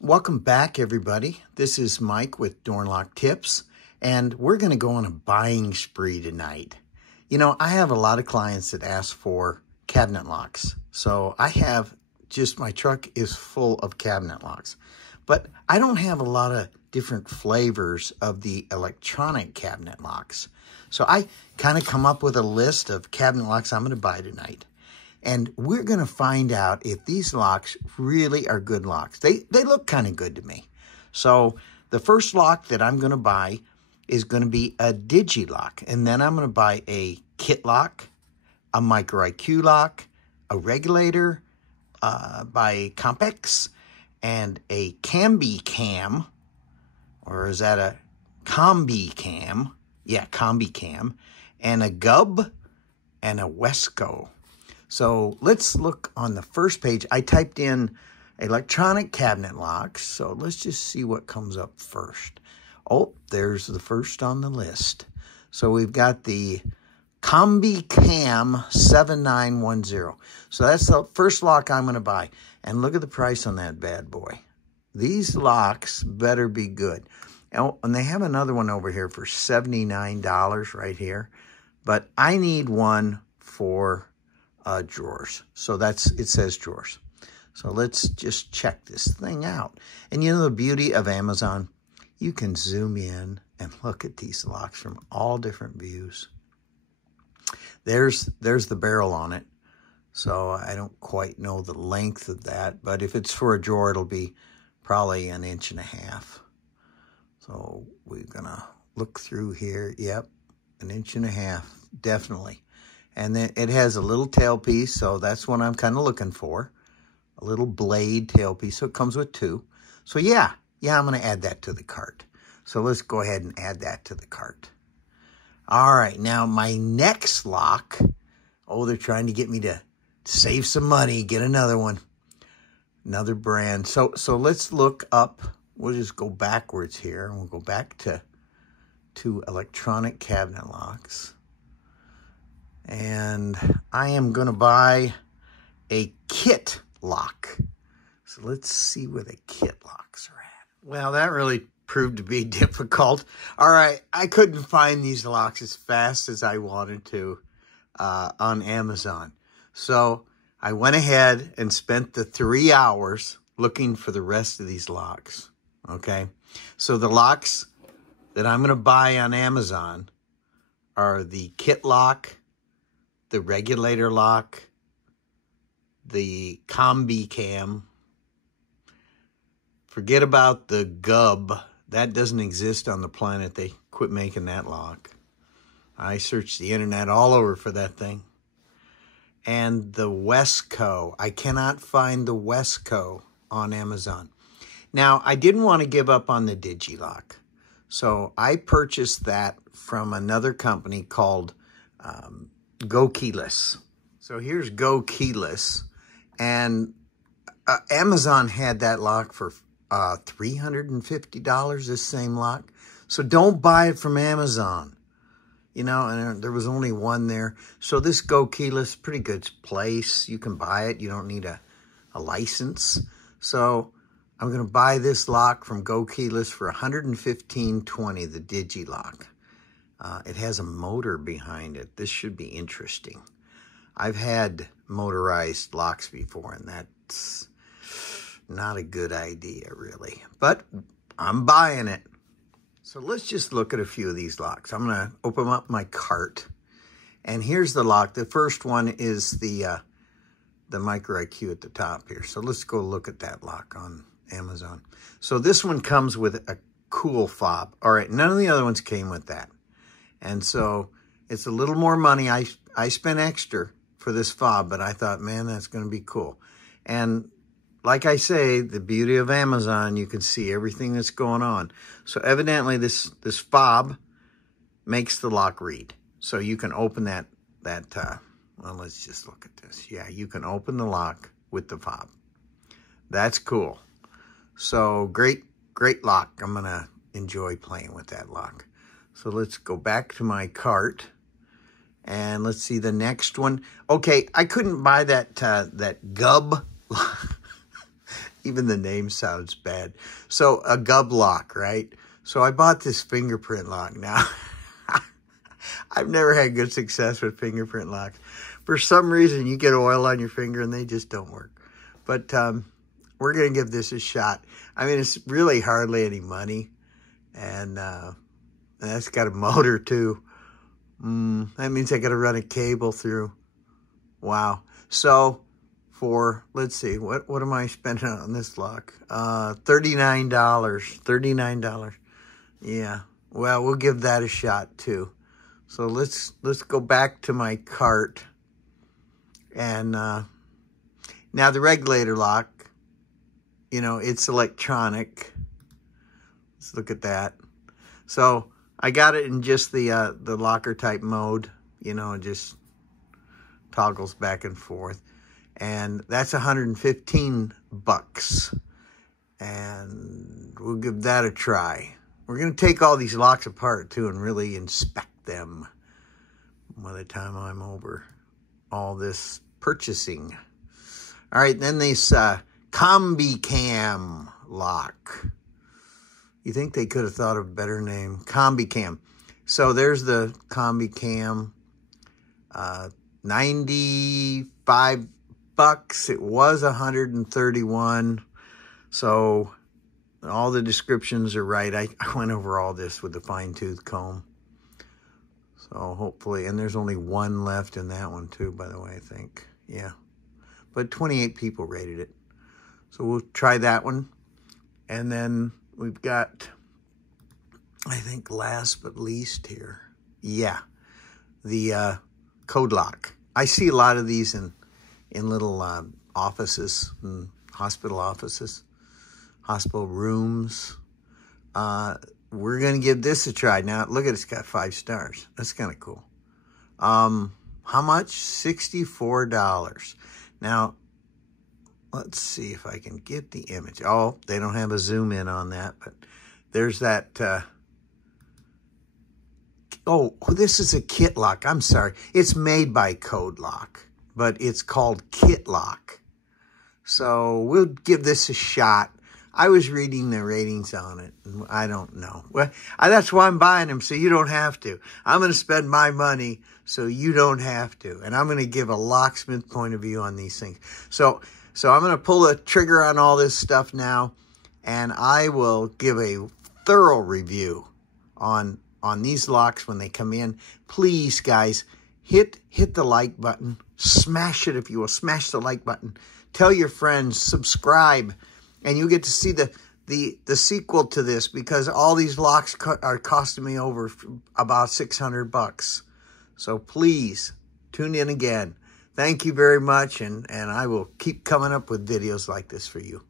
Welcome back, everybody. This is Mike with Door and Lock Tips, and we're going to go on a buying spree tonight. You know, I have a lot of clients that ask for cabinet locks. So I have my truck is full of cabinet locks. But I don't have a lot of different flavors of the electronic cabinet locks. So I kind of come up with a list of cabinet locks I'm going to buy tonight. And we're going to find out if these locks really are good locks. They look kind of good to me. So the first lock that I'm going to buy is going to be a Digi-Lock. And then I'm going to buy a kit lock, a Micro IQ lock, a regulator by Compex, and a Cambi Cam, or is that a Combi Cam? Yeah, Combi Cam, and a Gub, and a Wesco. So let's look on the first page. I typed in electronic cabinet locks. So let's just see what comes up first. Oh, there's the first on the list. So we've got the Combi Cam 7910. So that's the first lock I'm going to buy. And look at the price on that bad boy. These locks better be good. And they have another one over here for $79 right here. But I need one for drawers. So it says drawers. So let's just check this thing out. And you know the beauty of Amazon? You can zoom in and look at these locks from all different views. There's the barrel on it. So I don't quite know the length of that, but if it's for a drawer, it'll be probably 1.5 inches. So we're gonna look through here. Yep, 1.5 inches, definitely. And then it has a little tailpiece, so that's what I'm kind of looking for. A little blade tailpiece, so it comes with 2. So yeah, I'm going to add that to the cart. So let's go ahead and add that to the cart. All right, now my next lock. Oh, they're trying to get me to save some money, get another one. Another brand. So let's look up. We'll just go backwards here, and we'll go back to electronic cabinet locks. And I am going to buy a kit lock. So let's see where the kit locks are at. Well, that really proved to be difficult. All right, I couldn't find these locks as fast as I wanted to on Amazon. So I went ahead and spent the 3 hours looking for the rest of these locks. Okay, so the locks that I'm going to buy on Amazon are the kit lock, the regulator lock, the Combi Cam. Forget about the Gub. That doesn't exist on the planet. They quit making that lock. I searched the internet all over for that thing. And the Wesco. I cannot find the Wesco on Amazon. Now, I didn't want to give up on the Digi-Lock. So I purchased that from another company called Go Keyless. So here's Go Keyless, and Amazon had that lock for $350, this same lock. So don't buy it from Amazon. You know, and there was only one there. So this Go Keyless, pretty good place. You can buy it. You don't need a license. So I'm going to buy this lock from Go Keyless for $115.20, the Digi-Lock. It has a motor behind it. This should be interesting. I've had motorized locks before, and that's not a good idea, really. But I'm buying it. So let's just look at a few of these locks. I'm going to open up my cart. And here's the lock. The first one is the Micro IQ at the top here. So let's go look at that lock on Amazon. So this one comes with a cool fob. All right, none of the other ones came with that. And so it's a little more money. I spent extra for this fob, but I thought, man, that's going to be cool. And like I say, the beauty of Amazon, you can see everything that's going on. So evidently this fob makes the lock read. So you can open that well, let's just look at this. Yeah, you can open the lock with the fob. That's cool. So great lock. I'm going to enjoy playing with that lock. So let's go back to my cart, and let's see the next one. Okay, I couldn't buy that Gub Even the name sounds bad. So a gub lock, right? So I bought this fingerprint lock. Now, I've never had good success with fingerprint locks. For some reason, you get oil on your finger and they just don't work. But we're going to give this a shot. I mean, it's really hardly any money. And that's got a motor too. That means I got to run a cable through. Wow. So for, let's see, what am I spending on this lock? $39. $39. Yeah. Well, we'll give that a shot too. So let's go back to my cart. And now the regulator lock, you know, it's electronic. Let's look at that. So I got it in just the locker type mode, you know, it just toggles back and forth. And that's $115. And we'll give that a try. We're going to take all these locks apart too and really inspect them by the time I'm over all this purchasing. All right, then this Combi Cam lock. You think they could have thought of a better name? Combi Cam. So there's the Combi Cam. $95. It was $131. So all the descriptions are right. I went over all this with a fine-tooth comb. So hopefully, and there's only one left in that one too, by the way, I think. Yeah. But 28 people rated it. So we'll try that one. And then we've got, I think last but least here. Yeah. The code lock. I see a lot of these in little offices, hospital offices, hospital rooms. We're going to give this a try. Now, look at it. It's got 5 stars. That's kind of cool. How much? $64. Now, let's see if I can get the image. Oh, they don't have a zoom in on that, but there's that. Oh, this is a kit lock. I'm sorry. It's made by Code Lock, but it's called Kit Lock. So we'll give this a shot. I was reading the ratings on it. And I don't know. Well, that's why I'm buying them, so you don't have to. I'm going to spend my money so you don't have to. And I'm going to give a locksmith point of view on these things. So I'm going to pull the trigger on all this stuff now, and I will give a thorough review on these locks when they come in. Please, guys, hit the like button. Smash it if you will. Smash the like button. Tell your friends. Subscribe. And you get to see the sequel to this, because all these locks are costing me over about $600. So please tune in again. Thank you very much, and I will keep coming up with videos like this for you.